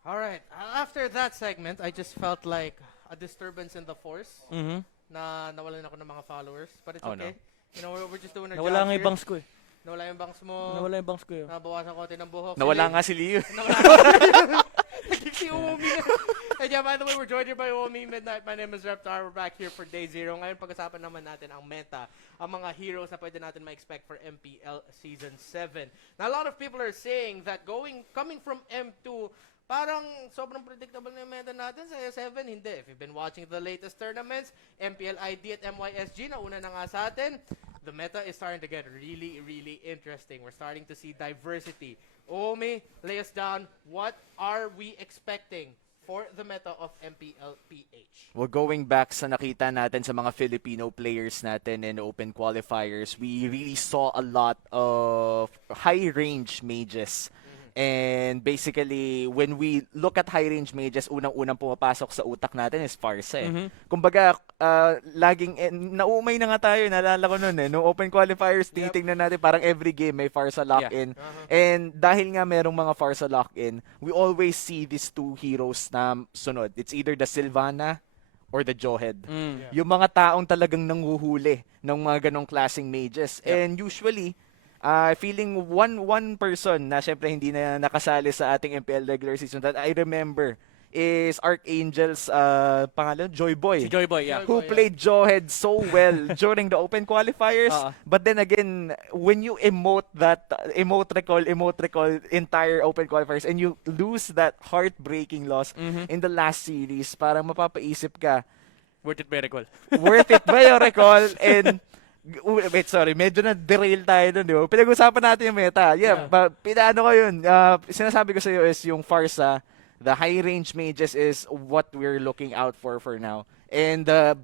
All right. After that segment, I just felt like a disturbance in the force. Mhm. Na nawalan ako ng mga followers, but it's Oh no. okay. You know, we're just doing our Nawala jobs nga yung here. bangs ko eh. Nawala yung bangs mo. Nawala yung bangs ko yun. Nabawasan ko ng buhok. Nawala nga si Leo. Nawala. Si Umi na. And yeah, by the way, we're joined here by Umi Midnight. My name is Reptar. We're back here for Day Zero. Ngayon, pag-usapan naman natin ang meta, ang mga heroes na pwede natin ma-expect for MPL Season 7. Now, a lot of people are saying that coming from M2, parang sobrang predictable na yung meta natin sa 7. Hindi. If you've been watching the latest tournaments, MPL ID at MYSG, nauna na nga sa atin, the meta is starting to get really, really interesting. We're starting to see diversity. Omi, lay us down. What are we expecting for the meta of MPL-PH? Well, going back sa nakita natin sa mga Filipino players natin in open qualifiers, we really saw a lot of high-range mages. And basically, when we look at high-range mages, unang-unang pumapasok sa utak natin is Farsa eh. Kumbaga, naumay na nga tayo, naalala ko nun eh. No open qualifiers, tinitingnan natin parang every game may Farsa lock-in. And dahil nga merong mga Farsa lock-in, we always see these two heroes na sunod. It's either the Sylvana or the Jawhead. Yung mga taong talagang nanguhuli ng mga ganong klaseng mages. And usually, feeling one person na syempre hindi na nakasali sa ating MPL regular season that I remember is Archangel's pangalan, Joy Boy. Si Joy Boy, yeah. Who played Jawhead so well during the open qualifiers. But then again, when you emote recall entire open qualifiers and you lose that heartbreaking loss in the last series, parang mapapaisip ka, Worth it ba yung recall? worth it ba yung recall? And wait, sorry. Medyo na-derail tayo dun, di ba? Pinag-usapan natin yung meta. Yeah. Pinaano ko yun. Sinasabi ko sa iyo is yung Farsa, the high-range mages is what we're looking out for now. And the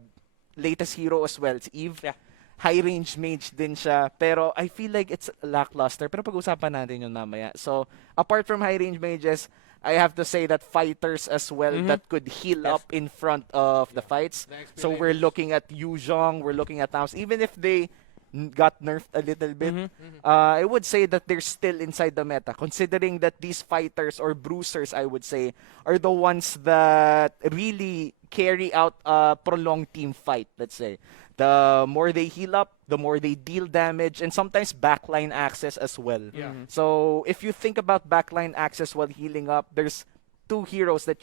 latest hero as well, it's Eve. Yeah. High-range mage din siya. Pero I feel like it's lackluster. Pero pag-usapan natin yun mamaya. So, apart from high-range mages, I have to say that fighters as well that could heal up in front of the fights. So we're looking at Yuzhong, we're looking at Taos. Even if they got nerfed a little bit, I would say that they're still inside the meta, considering that these fighters or bruisers, I would say, are the ones that really carry out a prolonged team fight, let's say. The more they heal up, the more they deal damage, and sometimes backline access as well. So if you think about backline access while healing up, there's two heroes that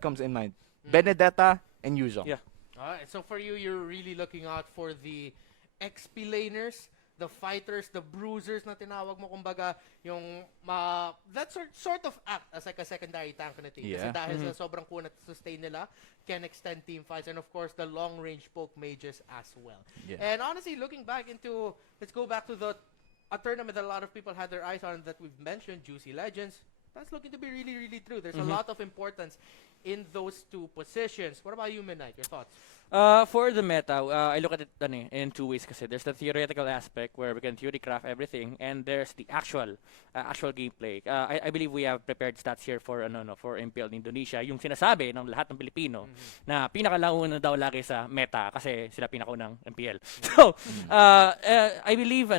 comes in mind: Benedetta and Yuzhong. Yeah. Alright, so for you, you're really looking out for the XP laners, the fighters, the bruisers na tinawag mo, kumbaga, yung that sort of act as like a secondary tank na team. Kasi dahil sa sobrang kunat sustain nila, can extend team fights, and of course, the long-range poke mages as well. And honestly, looking back into, let's go back to a tournament that a lot of people had their eyes on that we've mentioned, Juicy Legends. That's looking to be really, really true. There's a lot of importance in those two positions. What about you, Midnight? Your thoughts? For the meta, I look at it in two ways kasi. There's the theoretical aspect where we can theory craft everything, and there's the actual gameplay. I believe we have prepared stats here for MPL in Indonesia. Yung sinasabi ng lahat ng Pilipino na pinakalauna daw lagi sa meta kasi sila pinakaunang MPL. So, I believe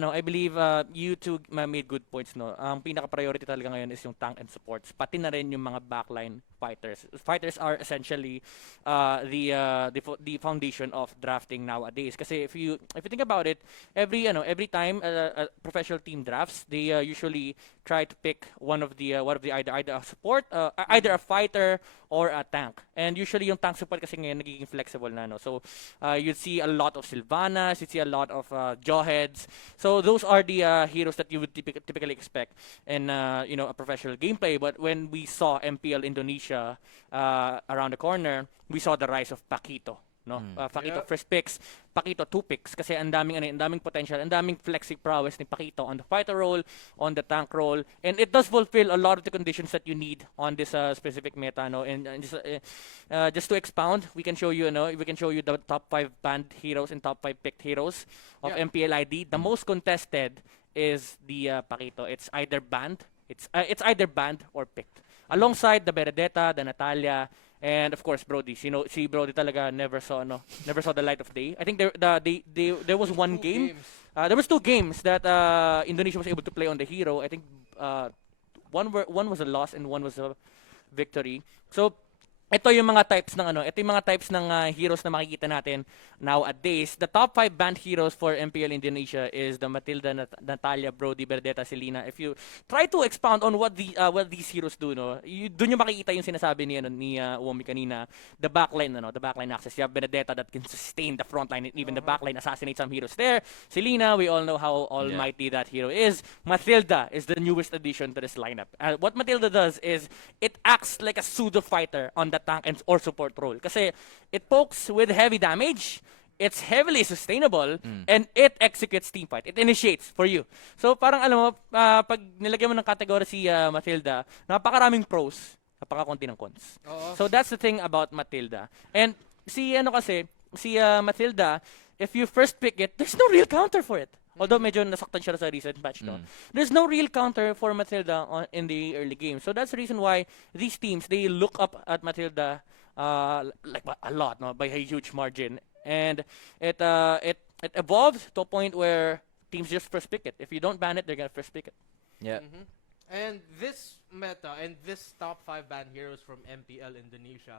you two made good points, no. Ang pinaka-priority talaga ngayon is yung tank and supports, pati na rin yung mga backline fighters. Fighters are essentially the foundation of drafting nowadays. Kasi if you think about it, every time a professional team drafts, they usually try to pick one of the either a support, either a fighter or a tank. And usually yung tank support kasi ngayon nagiging flexible na, no. So you'd see a lot of Sylvanas, you'd see a lot of Jawheads. So those are the heroes that you would typically expect in a professional gameplay. But when we saw MPL Indonesia around the corner, we saw the rise of Paquito. No, Paquito first picks, Paquito 2 picks kasi ang daming potential, ang daming flexing prowess ni Paquito on the fighter role, on the tank role, and it does fulfill a lot of the conditions that you need on this specific meta, no. And just to expound, we can show you the top 5 banned heroes and top 5 picked heroes of MPL ID. The most contested is the Paquito. It's either banned or picked. Alongside the Benedetta, the Natalia, and of course Brody. Si Brody talaga never saw the light of day. I think there was one game. There was 2 games that Indonesia was able to play on the hero. I think one was a loss and one was a victory. So, ito yung mga types ng heroes na makikita natin nowadays. The top 5 banned heroes for MPL Indonesia is the Matilda, Natalia, Brody, Berdeta, Selena. If you try to expound on what these heroes do, no, doon yung makikita yung sinasabi ni Uomi kanina, the backline access. You have Berdeta that can sustain the front line and even the backline assassinate some heroes there. Selena, we all know how almighty that hero is. Matilda is the newest addition to this lineup. What Matilda does is it acts like a pseudo fighter on the tank and or support role kasi it pokes with heavy damage, it's heavily sustainable, and it executes team fight. It initiates for you. So parang alam mo, pag nilagyan mo ng category si Matilda, napakaraming pros, napakakunti ng cons. So that's the thing about Matilda. And si Matilda, if you first pick it, there's no real counter for it. Although medyo nasaktan siya sa recent patch, no? There's no real counter for Matilda in the early game. So that's the reason why these teams, they look up at Matilda like a lot, no? By a huge margin. And it evolved to a point where teams just first pick it. If you don't ban it, they're gonna first pick it. Yeah. And this meta and this top 5 banned heroes from MPL Indonesia,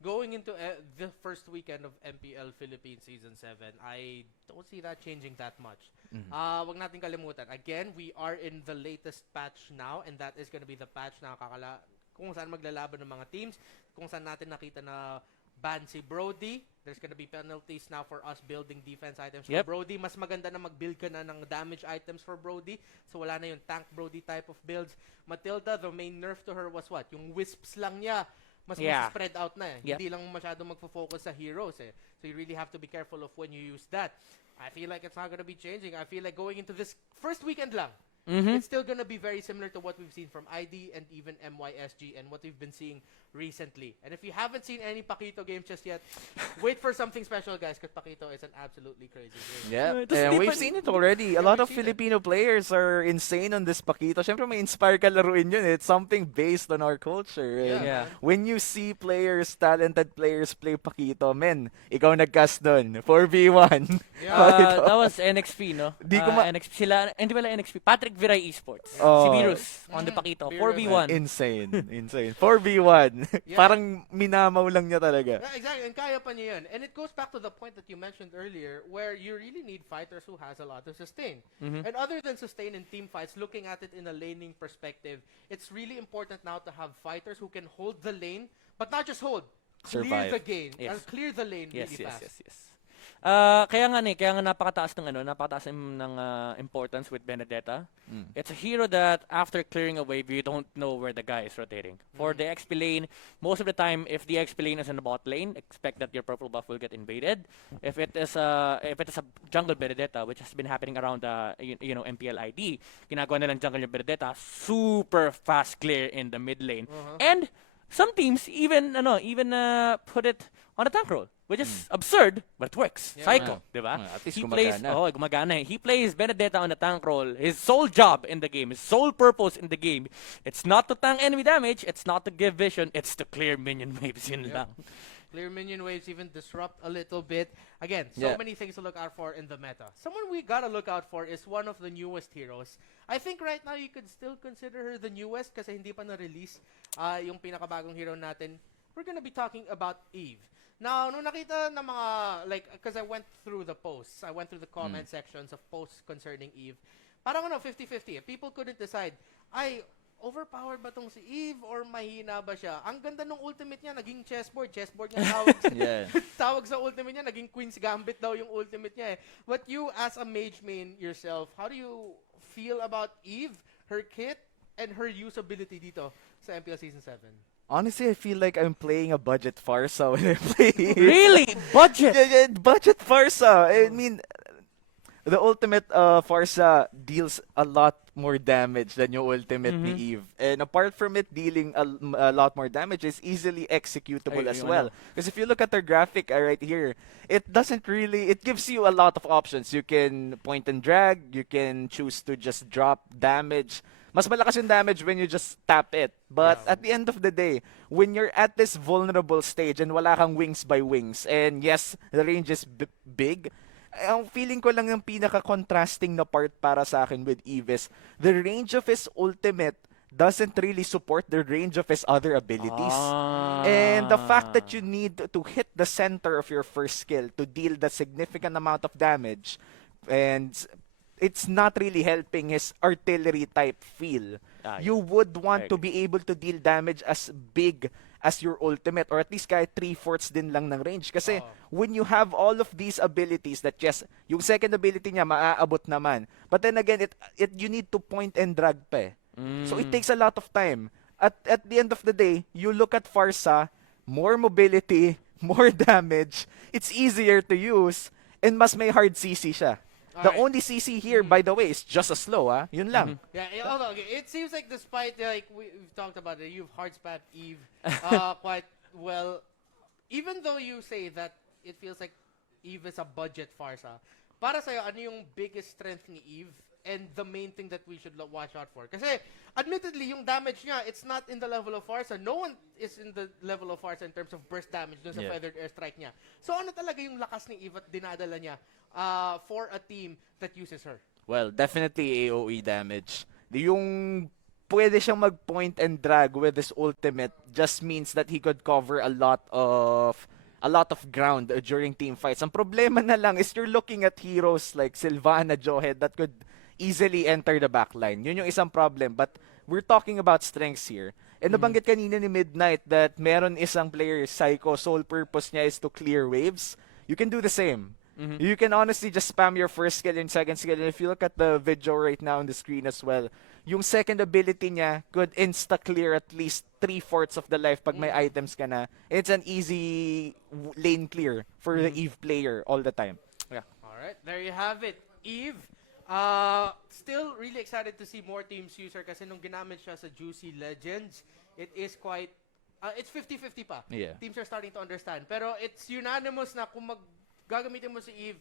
going into the first weekend of MPL Philippines Season 7, I don't see that changing that much. Wag natin kalimutan. Again, we are in the latest patch now, and that is gonna be the patch na kung saan maglalaban ng mga teams, kung saan natin nakita na ban si Brody. There's gonna be penalties now for us building defense items for Brody. Mas maganda na mag-build ka na ng damage items for Brody. So wala na yung tank Brody type of builds. Matilda, the main nerf to her was what? Yung wisps lang niya. Mas spread out na eh. Hindi lang masyado magfo-focus sa heroes eh. So you really have to be careful of when you use that. I feel like it's not gonna be changing. I feel like going into this first weekend lang, it's still gonna be very similar to what we've seen from ID and even MYSG and what we've been seeing recently. And if you haven't seen any Paquito games just yet, wait for something special, guys, because Paquito is an absolutely crazy game. Yeah, and we've seen it already. A lot of Filipino players are insane on this Paquito. Siyempre, may inspire ka laruin yun. It's something based on our culture. Yeah. When you see players, talented players play Paquito, men, ikaw nag-cast dun. 4v1. That was NXP, no? Di ko NXP sila, hindi pala NXP. Patrick Viray Esports. Si Virus on the Paquito. 4v1. Insane. 4v1. Parang minamaw lang niya talaga. Yeah, exactly. And kaya pa niya yun. And it goes back to the point that you mentioned earlier where you really need fighters who has a lot to sustain. And other than sustain in team fights, looking at it in a laning perspective, it's really important now to have fighters who can hold the lane, but not just hold. Clear the game. Clear the lane really fast. Yes. Kaya nga napakataas ng importance with Benedetta. It's a hero that after clearing a wave, you don't know where the guy is rotating. For the XP lane, most of the time, if the XP lane is in the bot lane, expect that your purple buff will get invaded. If it is a jungle Benedetta, which has been happening around MPL ID, ginagawa nilang jungle yung Benedetta, super fast clear in the mid lane. And some teams even put it on a tank roll, which is absurd, but it works. Psycho, diba? At least He gumagana. gumagana. He plays Benedetta on the tank roll. His sole job in the game, his sole purpose in the game, it's not to tank enemy damage, it's not to give vision, it's to clear minion waves. Yun lang. Clear minion waves, even disrupt a little bit. Again, so many things to look out for in the meta. Someone we gotta look out for is one of the newest heroes. I think right now you could still consider her the newest kasi hindi pa na-release yung pinakabagong hero natin. We're gonna be talking about Eve. Now, nung nakita ng mga, because I went through the posts, I went through the comment sections of posts concerning Eve, parang 50-50. People couldn't decide, overpowered ba tong si Eve or mahina ba siya? Ang ganda nung ultimate niya, naging chessboard niya tawag. Tawag sa ultimate niya, naging Queen's Gambit daw yung ultimate niya eh. But you, as a mage main yourself, how do you feel about Eve, her kit, and her usability dito sa MPL Season 7? Honestly, I feel like I'm playing a budget Farsa when I play. Really? Budget? Yeah, budget Farsa. I mean, the ultimate Farsa deals a lot more damage than your ultimate ni Eve. And apart from it dealing a lot more damage, it's easily executable as well. Because if you look at the graphic right here, it gives you a lot of options. You can point and drag, you can choose to just drop damage. Mas malakas yung damage when you just tap it. But at the end of the day, when you're at this vulnerable stage and wala kang wings by wings, and yes, the range is big, ang feeling ko lang yung pinaka-contrasting na part para sa akin with Eve is the range of his ultimate doesn't really support the range of his other abilities. And the fact that you need to hit the center of your first skill to deal the significant amount of damage, and it's not really helping his artillery type feel. You would want to be able to deal damage as big as your ultimate, or at least kahit 3/4 din lang ng range. Kasi when you have all of these abilities that yes, yung second ability niya maaabot naman. But then again, you need to point and drag pa eh. So it takes a lot of time. At the end of the day, you look at Farsa, more mobility, more damage. It's easier to use, and mas may hard CC siya. The only CC here, by the way, is just a slow, Yun lang. Yeah, although it seems like despite like we've talked about it, you've hard spat Eve quite well. Even though you say that it feels like Eve is a budget Farsa, para sa'yo, ano yung biggest strength ni Eve and the main thing that we should watch out for? Kasi admittedly, yung damage niya, it's not in the level of Farsa. No one is in the level of Farsa in terms of burst damage dun sa feathered airstrike niya. So ano talaga yung lakas ni Eve at dinadala niya for a team that uses her? Well, definitely AoE damage. Yung pwede siyang mag-point and drag with his ultimate just means that he could cover a lot of ground during team fights. Ang problema na lang is you're looking at heroes like Sylvana, Johead that could easily enter the backline. Yun yung isang problem. But we're talking about strengths here. And nabanggit kanina ni Midnight that meron isang player, Psycho, sole purpose niya is to clear waves. You can do the same. You can honestly just spam your first skill and second skill. And if you look at the video right now on the screen as well, yung second ability niya could insta-clear at least 3/4 of the life pag may items ka na. It's an easy lane clear for the Eve player all the time. Yeah. Alright, there you have it. Eve, still really excited to see more teams use her kasi nung ginamit siya sa Juicy Legends, it is quite, it's 50-50 pa. Yeah. Teams are starting to understand. Pero it's unanimous na kung gagamitin mo si Eve,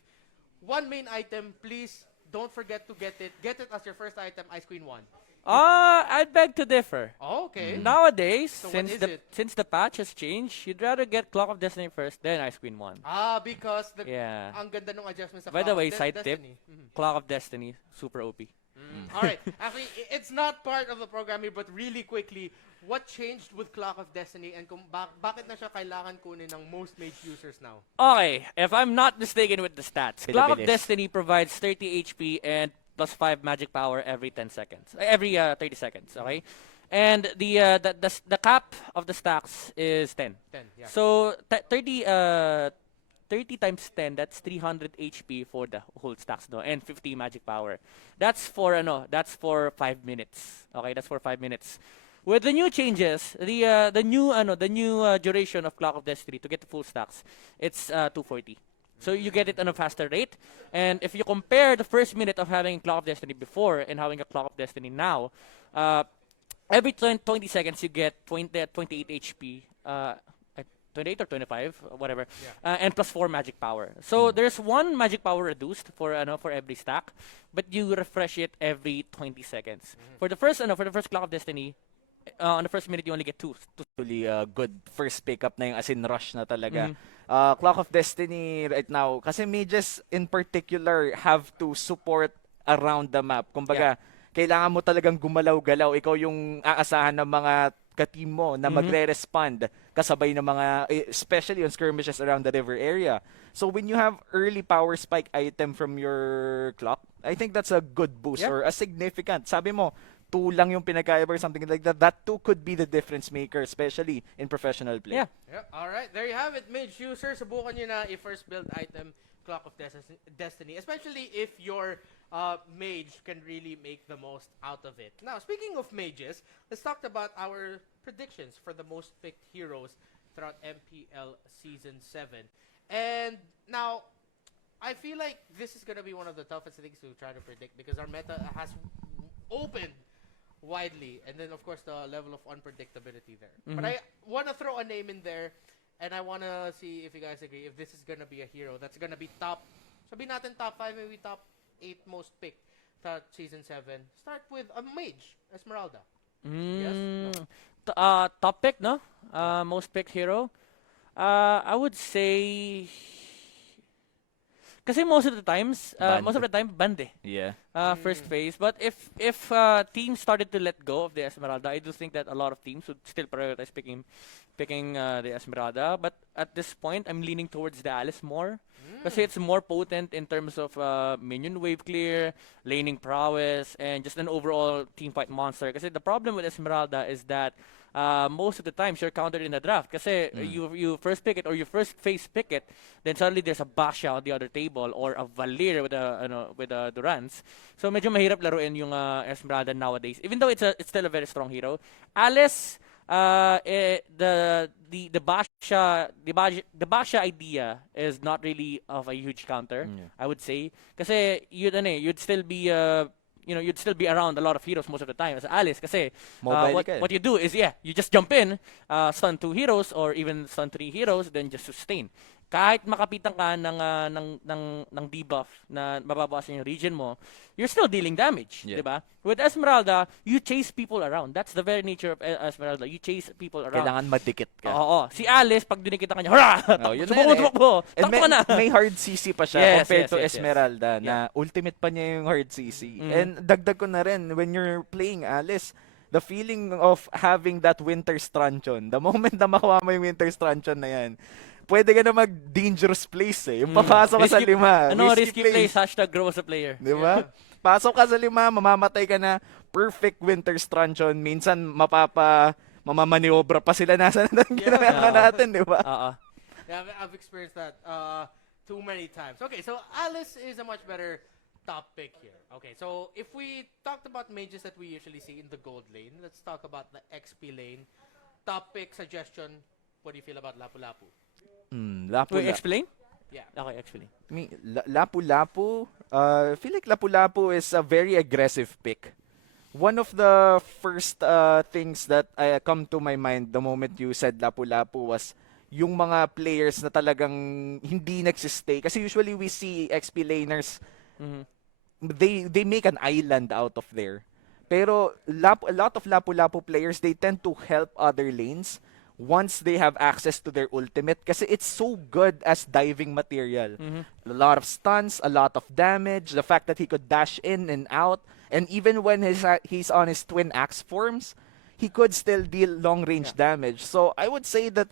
one main item, please don't forget to get it. Get it as your first item, Ice Queen 1. I'd beg to differ. Oh, okay. Nowadays, So what is it? since the patch has changed, you'd rather get Clock of Destiny first, then Ice Queen 1. Because Yeah. ang ganda nung adjustment sa By the Clock way, of side tip, Destiny. Clock of Destiny, super OP. Alright, actually, it's not part of the program here, but really quickly, what changed with Clock of Destiny and kung bakit na siya kailangan kunin ng most mage users now? Okay, if I'm not mistaken with the stats, Clock of Pilipilis. Destiny provides 30 HP and plus 5 magic power every 10 seconds. Every 30 seconds, okay? And the cap of the stacks is 10. 10, yeah. So 30 times 10, that's 300 HP for the whole stacks, no, and 50 magic power. That's for 5 minutes. Okay, that's for 5 minutes. With the new changes, the new duration of Clock of Destiny to get the full stacks, it's 240. So you get it on a faster rate. And if you compare the first minute of having Clock of Destiny before and having a Clock of Destiny now, every 20 seconds you get 28 HP. 28 or 25, whatever, and plus 4 magic power. So there's 1 magic power reduced for every stack, but you refresh it every 20 seconds. For the first Clock of Destiny, on the first minute you only get 2. Actually, good first pickup na yung as in rush na talaga. Clock of Destiny right now, kasi mages in particular have to support around the map. Kumbaga, kailangan mo talagang gumalaw-galaw. Ikaw yung aasahan ng mga ka-team mo na magre-respond kasabay ng mga, especially on skirmishes around the river area. So when you have early power spike item from your clock, I think that's a good boost or a significant. Sabi mo, 2 lang yung pinagkaiba or something like that. That 2 could be the difference maker, especially in professional play. Yeah. Alright, there you have it, mage user. Subukan nyo na i-first build item Clock of Destiny, especially if your mage can really make the most out of it. Now, speaking of mages, let's talk about our predictions for the most picked heroes throughout MPL Season 7. And now, I feel like this is going to be one of the toughest things to try to predict because our meta has opened widely, and then of course the level of unpredictability there. But I want to throw a name in there, and I want to see if you guys agree if this is going to be a hero that's going to be top, sabihin natin top 5, maybe top 8 most picked throughout Season 7. Start with a mage, Esmeralda. Yes? No? Top pick, no? Most picked hero. I would say Kasi most of the times, Banned. most of the time, banned eh. Yeah. First phase. But if teams started to let go of the Esmeralda, I do think that a lot of teams would still prioritize picking the Esmeralda. But at this point, I'm leaning towards the Alice more. Kasi it's more potent in terms of minion wave clear, laning prowess, and just an overall team fight monster. Kasi the problem with Esmeralda is that most of the times you're countered in the draft. Kasi you first pick it or you first phase pick it, then suddenly there's a Basha on the other table or a Valir with a Durance. So medyo mahirap laruin yung Esmeralda nowadays. Even though it's still a very strong hero. Alice, the Basha idea is not really of a huge counter, I would say. Kasi you'd still be you'd still be around a lot of heroes most of the time as Alice. Kasi Mobile ka eh. what you do is you just jump in, stun 2 heroes or even stun 3 heroes, then just sustain. Kahit makapitan ka ng debuff na mababawasan yung region mo, you're still dealing damage, Yeah. diba? With Esmeralda, you chase people around. That's the very nature of Esmeralda. You chase people around. Kailangan madikit ka. Oo. Si Alice, pag dinikita ka niya, hurra! Yun na Subok yun eh. tumakbo! And Takbo ka na! may hard CC pa siya Yes, compared yes, to yes, yes. Esmeralda na ultimate pa niya yung hard CC. And dagdag ko na rin, when you're playing Alice, the feeling of having that Winter's Truncheon, the moment na makuha mo yung Winter's Truncheon na yan, pwede ka na mag-dangerous place eh. Yung papasok ka sa 5. Risky place, hashtag grow as a player. Di ba? Pasok ka sa 5, mamamatay ka na, perfect Winter's Truncheon. Minsan, mamamaniobra pa sila nasa ginagawa natin, di ba? Yeah, I've experienced that too many times. Okay, so Alice is a much better top pick here. Okay, so if we talked about mages that we usually see in the gold lane, let's talk about the XP lane. Top pick suggestion, what do you feel about Lapu-Lapu? Wait, explain? Yeah. Okay, explain. Lapu-Lapu, feel like Lapu-Lapu is a very aggressive pick. One of the first things that come to my mind the moment you said Lapu-Lapu was yung mga players na talagang hindi nagsistay. Kasi usually we see XP laners, they make an island out of there. Pero a lot of Lapu-Lapu players, they tend to help other lanes once they have access to their ultimate kasi it's so good as diving material. A lot of stuns, a lot of damage, the fact that he could dash in and out, and even when he's on his twin axe forms, he could still deal long range damage. So I would say that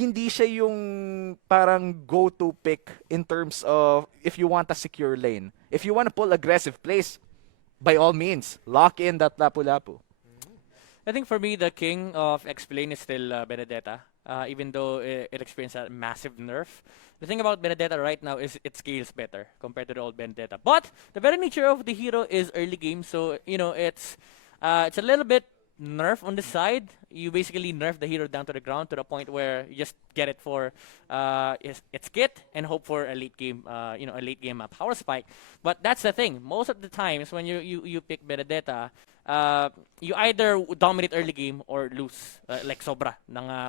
hindi siya yung parang go-to pick in terms of if you want a secure lane. If you want to pull aggressive plays, by all means, lock in that Lapu-Lapu. I think for me, the king of X-Plane is still Benedetta, even though it experienced a massive nerf. The thing about Benedetta right now is it scales better compared to the old Benedetta. But the very nature of the hero is early game, so it's a little bit nerf on the side. You basically nerf the hero down to the ground to the point where you just get it for its kit and hope for a late game, a late game power spike. But that's the thing. Most of the times when you pick Benedetta, you either dominate early game or lose like sobra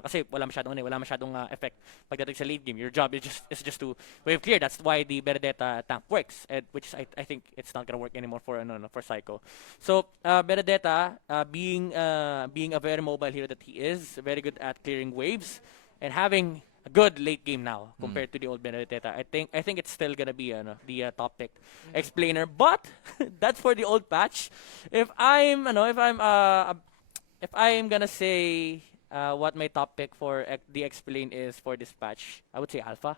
kasi wala masyadong effect pagdating sa late game. Your job is just to wave clear. That's why the Benedetta tank works, which is I think it's not gonna work anymore for Psycho. So Benedetta being a very mobile hero that he is, very good at clearing waves and having a good late game now compared to the old Benedetta. I think it's still gonna be the top pick explainer, but that's for the old patch. If I'm gonna say what my top pick for the explain is for this patch, I would say Alpha.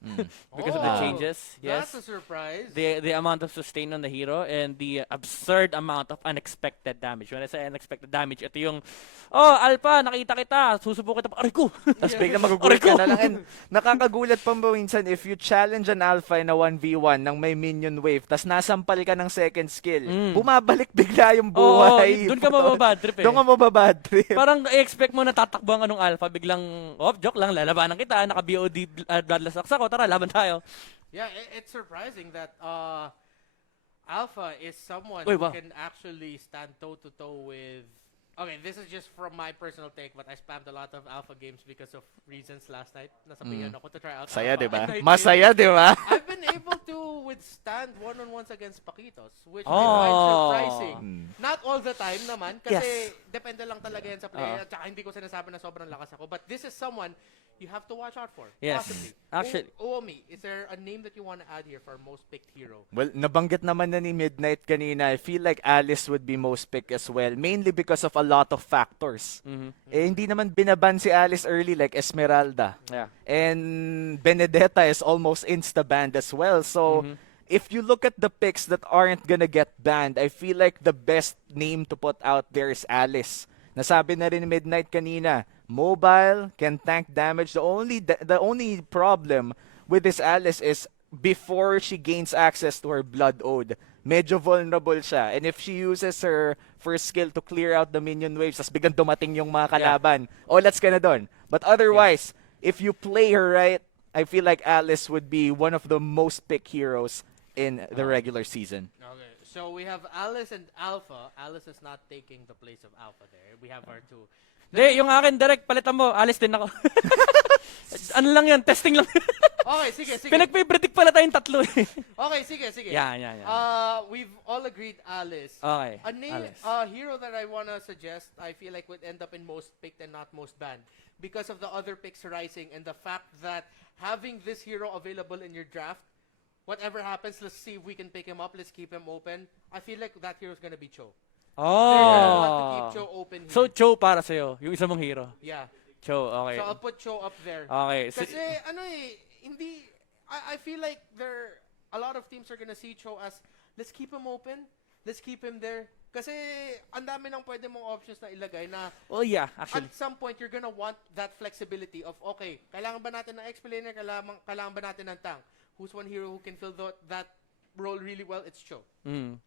Because of the changes. Yes. That's a surprise. The amount of sustain on the hero and the absurd amount of unexpected damage. When I say unexpected damage, ito yung, Alpha, nakita kita, susubukan kita, aray ko! Tapos biglang magugulat ka na lang. And nakakagulat pa ba minsan if you challenge an Alpha in a 1v1 ng may minion wave, tapos nasampal ka ng second skill, bumabalik bigla yung buhay. Doon ka mababad trip eh. Doon ka mababad trip. Parang i-expect mo na tatakbo ang anong Alpha, biglang, joke lang, lalabanan kita, naka-BOD bloodless ako, tara, laban tayo. Yeah, it's surprising that Alpha is someone Wait, who wow. can actually stand toe-to-toe with... Okay, this is just from my personal take, but I spammed a lot of Alpha games because of reasons last night. Nasabihan ako to try out Saya, Alpha, di ba? and I did. Masaya, di ba? I've been able to withstand one-on-ones against Paquitos, which I find surprising. Not all the time naman, kasi depende lang talaga yan sa player. At saka hindi ko sinasabi na sobrang lakas ako. But this is someone, you have to watch out for. Yes. Possibly. Actually, Uomi, is there a name that you want to add here for our most picked hero? Well, nabanggit naman na ni Midnight kanina. I feel like Alice would be most picked as well, mainly because of a lot of factors. Eh, hindi naman binaban si Alice early like Esmeralda. yeah. And Benedetta is almost insta-banned as well. So, if you look at the picks that aren't gonna get banned, I feel like the best name to put out there is Alice. Nasabi na rin ni Midnight kanina, mobile, can tank damage. The only problem with this Alice is before she gains access to her Blood Ode, medyo vulnerable siya. And if she uses her first skill to clear out the minion waves, tas biglang dumating yung mga kalaban, that's gonna done. But otherwise, if you play her right, I feel like Alice would be one of the most picked heroes in the regular season. Okay, so we have Alice and Alpha. Alice is not taking the place of Alpha there. We have our two. Hindi, yung akin direct, palitan mo. Alis din ako. Ano lang yan? Testing lang. Okay, sige. Pinagpipredict pala tayong tatlo eh. Okay, sige. Yeah. We've all agreed Alice. Okay, A name, Alice. hero that I wanna suggest, I feel like would end up in most picked and not most banned because of the other picks rising and the fact that having this hero available in your draft, whatever happens, let's see if we can pick him up. Let's keep him open. I feel like that hero's gonna be Cho. I want to keep Cho open here. So, Cho para sa'yo. Yung isa mong hero. Yeah. Cho, okay. So I'll put Cho up there. Okay. Kasi hindi, I feel like a lot of teams are gonna see Cho as, let's keep him open, let's keep him there. Kasi ang dami ng pwede mong options na ilagay na Well, yeah, actually. at some point you're gonna want that flexibility of, okay, kailangan ba natin ng explainer, kailangan ba natin ng tank? Who's one hero who can fill that role really well? It's Cho.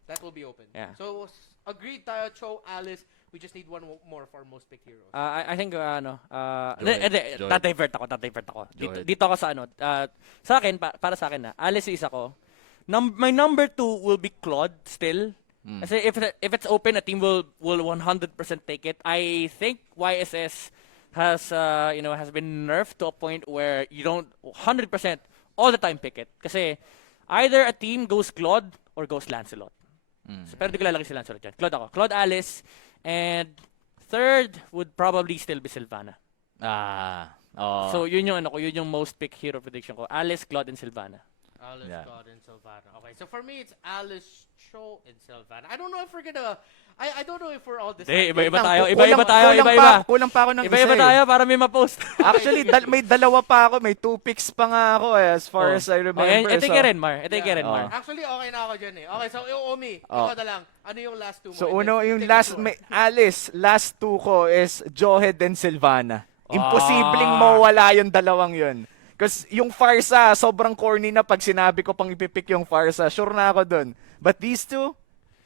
That will be open. Yeah. So agreed tayo, Cho, Alice. We just need one more for most picked heroes. I think, Joel. tatdivert ako. Joel. Dito ako sa sa akin, para sa akin Alice is ako. My number 2 will be Claude still. Kasi if it's open, a team will 100% take it. I think YSS has been nerfed to a point where you don't 100% all the time pick it. Kasi either a team goes Claude or goes Lancelot. So, pero di ko lalagay si Lancelot dyan. Claude Alice. And third would probably still be Sylvana. So yun yung most pick hero prediction ko. Alice, Claude, and Sylvana. Alice, Claude, and Sylvana. Okay, so for me, it's Alice, Cho, and Sylvana. I don't know if we're gonna... I don't know if we're all deciding. Iba tayo. Iba. Kulang pa ako ng Iba isa tayo para may ma-post. Actually, may dalawa pa ako. May 2 picks pa nga ako as far as I remember. Ito ka rin, Mar. Actually, okay na ako dyan eh. Okay, so Omi, ikaw na lang. Ano yung last two mo? So, And then yung take last, the floor. Alice, last 2 ko is Johed and Sylvana. Imposibleng mawala yung dalawang yun. Kasi yung Farsa, sobrang corny na pag sinabi ko pang ipipick yung Farsa. Sure na ako dun. But these two,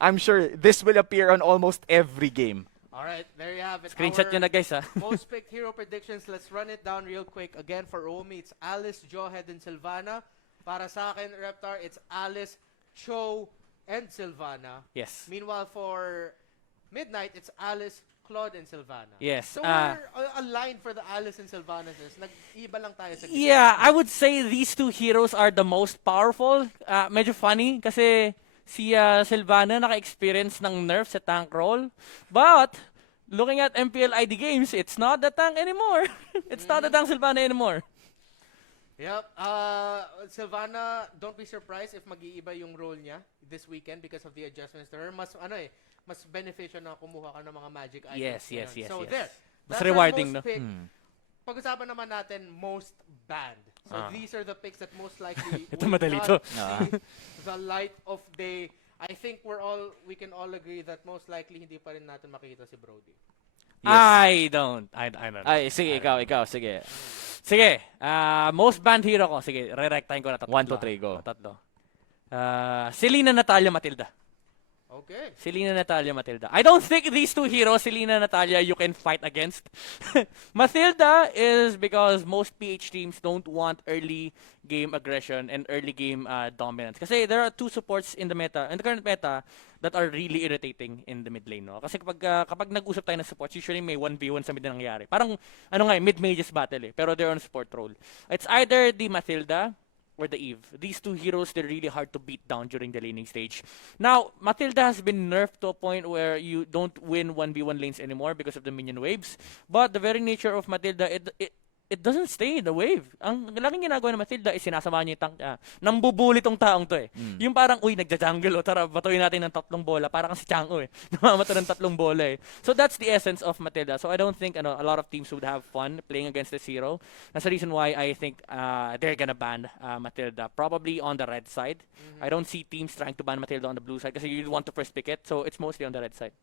I'm sure this will appear on almost every game. Alright, there you have it. Screenshot nyo na, guys, ha? Most picked hero predictions. Let's run it down real quick. Again, for Omi, it's Alice, Johed, and Sylvana. Para sa akin, Reptar, it's Alice, Cho, and Sylvana. Yes. Meanwhile, for Midnight, it's Alice, Claude, and Sylvana. Yes. So we're aligned for the Alice and Sylvana. Nag-iba lang tayo sa gitna. Yeah, I would say these two heroes are the most powerful. Medyo funny kasi si Sylvana naka-experience ng nerf sa tank role. But, looking at MPL ID games, it's not the tank anymore. It's not the tank Sylvana anymore. Yep. Sylvana, don't be surprised if mag-iiba yung role niya this weekend because of the adjustments to her. Mas beneficial na kumuha ka ng mga magic items. Yes. So yes. there. Mas That's our rewarding, most no? pick. Pag-usapan naman natin most banned. So these are the picks that most likely Ito will madali not to. see the light of day. I think we can all agree that most likely hindi pa rin natin makita si Brody. Yes. I don't. Ay, sige, ikaw, sige. Sige, most banned hero ko. Sige, re-rectahin ko na tatlo. 1, 2, 3, go. Tatlo. Selena, Natalia, Matilda. Okay. Selena, Natalia, Matilda. I don't think these two heroes, Selena, Natalia, you can fight against. Matilda is because most PH teams don't want early game aggression and early game dominance. Kasi there are 2 supports in the current meta, that are really irritating in the mid lane. No? Kasi kapag nag-usap tayo ng supports, usually may 1v1 sa mid na nangyayari. Parang, mid-mages battle eh. Pero they're on support role. It's either the Matilda or the Eve. These two heroes, they're really hard to beat down during the laning stage. Now, Matilda has been nerfed to a point where you don't win 1v1 lanes anymore because of the minion waves. But the very nature of Matilda, it doesn't stay in the wave. Ang laging ginagawa ng Matilda is sinasama niya yung tank niya. Nambubuli tong taong to eh. Yung parang, uy, nagja-jungle, tara, batuin natin ng 3 bola. Parang si Chango eh. Namamato ng 3 bola eh. So that's the essence of Matilda. So I don't think a lot of teams would have fun playing against this hero. That's the reason why I think they're gonna ban Matilda. Probably on the red side. I don't see teams trying to ban Matilda on the blue side kasi you want to first pick it. So it's mostly on the red side.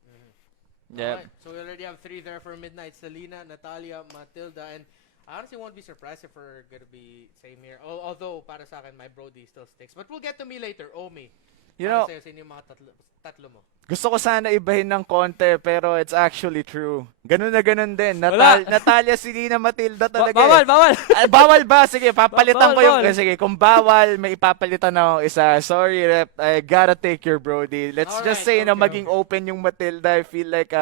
Yeah. Alright, so we already have 3 there for Midnight. Selena, Natalia, Matilda, and I honestly won't be surprised if we're gonna be same here. Although, para sa akin, my Brody still sticks. But we'll get to me later. Omi. You know, Sa'yo, sino yung mga tatlo mo? gusto ko sana ibahin ng konti, pero it's actually true. Ganun na ganun din. Wala. Natalia, Selena, Matilda talaga. Bawal, eh. bawal. Bawal ba? Sige, papalitan ko yung... Bawal. Sige, kung bawal, may ipapalitan na ako isa. Sorry, Rep. I gotta take your Brody. Let's just say Alright, na okay, maging open yung Matilda. I feel like,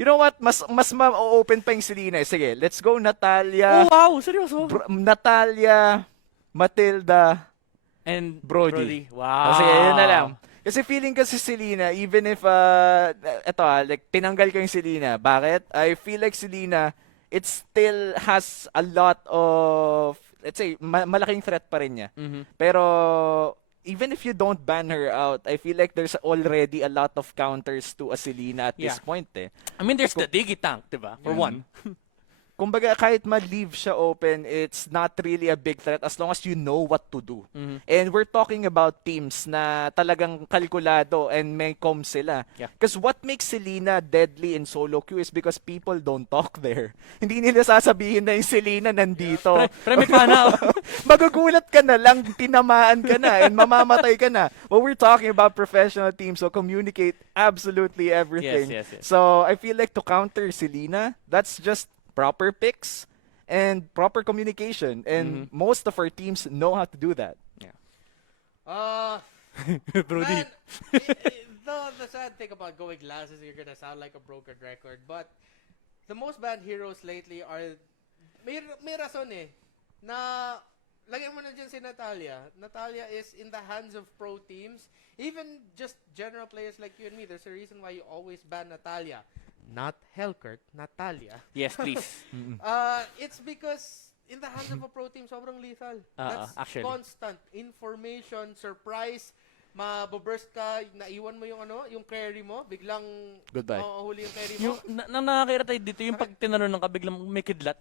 you know what? Mas ma-open pa yung Selena. Sige, let's go Natalia. Oh, wow, seryoso. Natalia, Matilda, And Brody. Wow. Kasi yun na lang. Kasi feeling ko si Selena, even if, like, tinanggal ko yung Selena. Bakit? I feel like Selena, it still has a lot of, let's say, malaking threat pa rin niya. Pero, even if you don't ban her out, I feel like there's already a lot of counters to a Selena at this point eh. I mean, there's the Digi tank, diba? For one. Kumbaga, kahit ma-leave siya open, it's not really a big threat as long as you know what to do. And we're talking about teams na talagang kalkulado and may comms sila. Because what makes Selena deadly in solo queue is because people don't talk there. Hindi nila sasabihin na yung Selena nandito. Pre, may pana. Magugulat ka na lang, tinamaan ka na, and mamamatay ka na. But we're talking about professional teams who communicate absolutely everything. Yes. So, I feel like to counter Selena, that's just proper picks and proper communication. And most of our teams know how to do that. Brody. Man, the sad thing about going last is you're gonna sound like a broken record. But the most banned heroes lately are... May rason eh. Na... Lagyan mo na dyan si Natalia. Natalia is in the hands of pro teams. Even just general players like you and me, there's a reason why you always ban Natalia. Not Hellkurt, Natalia. Yes, please. It's because in the hands of a pro team, sobrang lethal. That's actually. constant information, surprise, mababurst ka, naiwan mo yung yung carry mo, biglang Goodbye. huli yung carry mo. Yung nakakairita dito, yung pag tinanong ka, biglang may kidlat.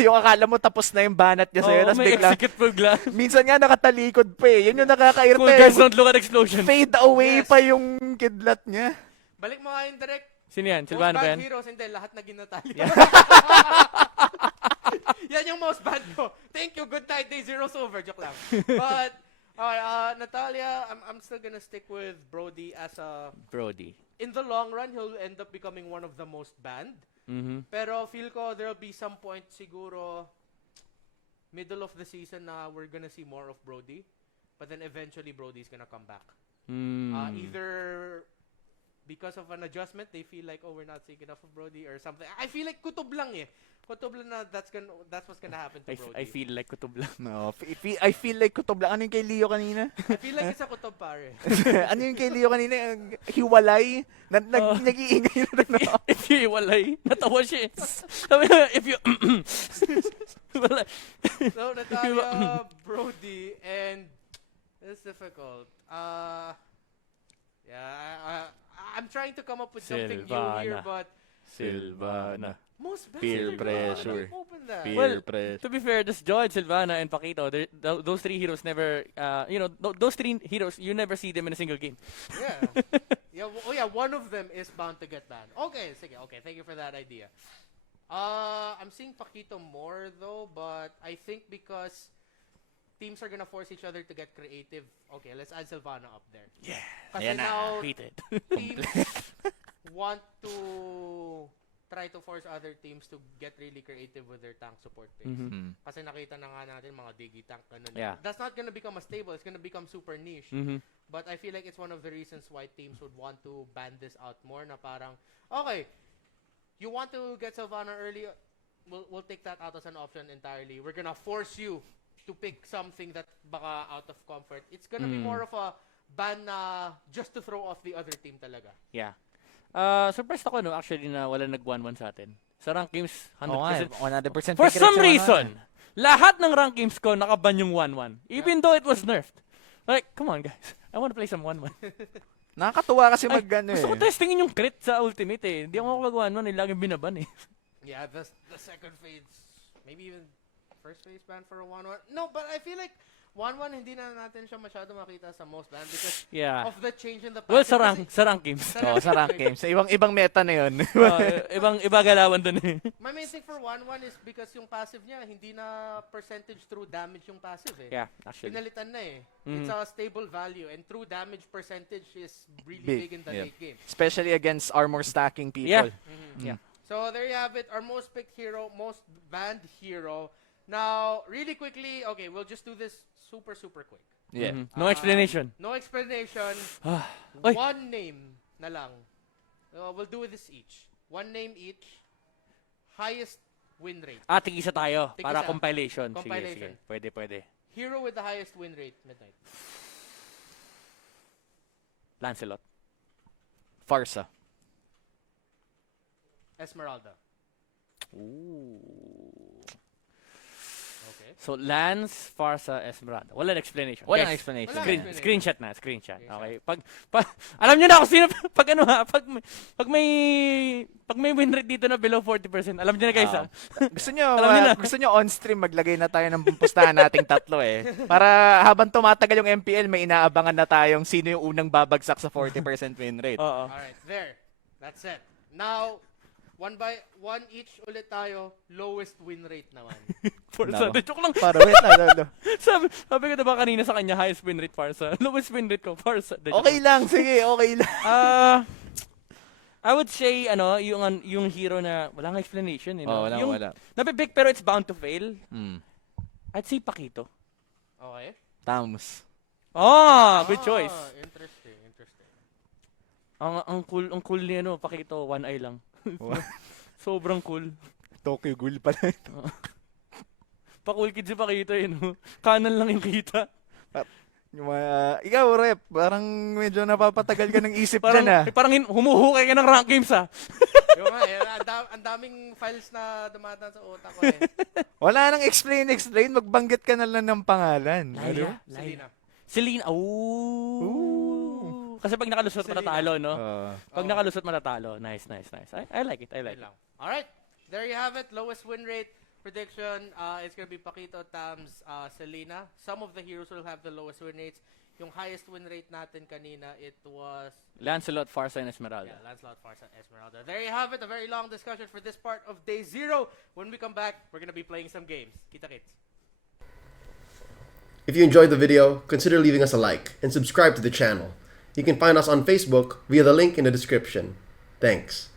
Yung akala mo tapos na yung banat niya sa'yo, tapos may biglang, execute bigla. minsan nga nakatalikod pa eh. Yun yung nakakairita Cool eh. guys don't look at explosion. Fade away Yes. pa yung kidlat niya. Balik mo nga yung direct. Sino yan? Most Silvano ba banned yan? heroes, hindi, lahat naging Natalia. Yan yung most bad ko. Thank you, good night, day zero's over. Joke lang. But, Natalia, I'm still gonna stick with Brody as a... Brody. In the long run, he'll end up becoming one of the most banned. Pero feel ko there'll be some point siguro middle of the season na we're gonna see more of Brody. But then eventually Brody's gonna come back. Either because of an adjustment, they feel like, oh, we're not seeing enough of Brody or something. I feel like kutob lang eh. Kutob lang na that's what's gonna happen to Brody. I feel like kutub lang. No, I feel like kutob lang. Ano yung kay Leo kanina? I feel like it's a kutob pare. Ano yung kay Leo kanina? Hiwalay? Nag-iingay na rin ako. If you iwalay, natawa siya eh. Sabi na, if you... Walay. So, Natalia, Brody, and it's difficult. I'm trying to come up with something new here, Silvana. but Silvana. most banned Peer Silvana, pressure. open that. Well, press. To be fair, this George, Silvana, and Paquito, those 3 heroes never, those 3 heroes, you never see them in a single game. Yeah, one of them is bound to get banned. Okay, sige, okay, thank you for that idea. I'm seeing Paquito more though, but I think because teams are gonna force each other to get creative. Okay, let's add Silvana up there. Yeah. Kasi Ayan na. now, Hated. teams want to try to force other teams to get really creative with their tank support picks. Kasi nakita na nga natin mga digi tank ganun. Yeah. That's not gonna become a stable, it's gonna become super niche. But I feel like it's one of the reasons why teams would want to ban this out more na parang, okay, you want to get Silvana early, we'll take that out as an option entirely. We're gonna force you to pick something that baka out of comfort. It's gonna be more of a ban na just to throw off the other team talaga. Yeah. Surprised ako no actually na wala nag 1-1 sa atin. Sa rank games, Oo nga, 100%. 100% For pick rate some yung ano, reason, lahat ng rank games ko nakaban yung 1-1. Even though it was nerfed. Like, come on guys. I want to play some 1-1. Nakakatuwa kasi Ay, mag-ano gusto ko eh. testingin yung crit sa ultimate eh. Hindi ako makapag 1-1 eh. Laging binaban eh. Yeah, the second phase, maybe even first phase ban for a 1-1. No, but I feel like 1-1 hindi na natin siya masyado makita sa most ban because Yeah. of the change in the Well, passive. sa rank games. Oo, sa rank games. Sa ibang meta na yun. Iba galawan dun eh. My main thing for 1-1 is because yung passive niya, hindi na percentage through damage yung passive eh. Yeah, actually. Pinalitan na eh. Mhm. It's a stable value and true damage percentage is really Big, big in the yeah. late game. Especially against armor stacking Yeah. people. Yeah. So there you have it, our most picked hero, most banned hero. Now, really quickly, okay, we'll just do this super quick. Yeah. Mhm. No explanation. No explanation. Oy. One name na lang. We'll do this each. One name each. Highest win rate. Tig-isa tayo Tig-isa. para compilation. Compilation. Sige. Pwede. Hero with the highest win rate, Midnight. Lancelot. Farsa. Esmeralda. Ooh. Okay. So, Lance, Farsa, Esmeralda. Walang explanation. Walang Guys, explanation. Wala. Screenshot na. Okay. Alam niyo na ako sino pag may win rate dito na below 40%. Alam niyo na guys. Gusto nyo, Alam niyo na. gusto nyo on stream maglagay na tayo ng pustahan nating tatlo eh. Para habang tumatagal yung MPL, may inaabangan na tayong sino yung unang babagsak sa 40% win rate. Oo. Alright, there. That's it. Now, one by one each ulit tayo. Lowest win rate naman. Farsa. Nako. Joke lang. Para wait na. Sabi ko diba kanina sa kanya highest win rate Farsa. Lowest win rate ko Farsa. Okay lang, sige, okay lang. I would say yung hero na walang explanation yung wala. nabibick pero it's bound to fail. I'd say Pakito. Okay. Tamus. Good choice. Interesting. Ang cool ni Pakito, one eye lang. Sobrang cool. Tokyo Ghoul pala. Pa-cool kid si Pakito Kanan lang yung kita. Ikaw, Rep, parang medyo napapatagal ka ng isip dyan ah. Parang humuhukay ka ng rank games Yung nga eh, ang daming files na dumadaan sa utak ko eh. Wala nang explain, magbanggit ka na lang ng pangalan. Selena. Selena. Kasi pag nakalusot matatalo, no? Pag nakalusot matatalo. Nice. I like it. Alright, there you have it. Lowest win rate prediction. It's gonna be Pakito times Selena. Some of the heroes will have the lowest win rates. Yung highest win rate natin kanina, it was Lancelot, Farsa, and Esmeralda. Yeah, Lancelot, Farsa, Esmeralda. There you have it. A very long discussion for this part of day 0. When we come back, we're gonna be playing some games. Kita-kits. If you enjoyed the video, consider leaving us a like and subscribe to the channel. You can find us on Facebook via the link in the description. Thanks.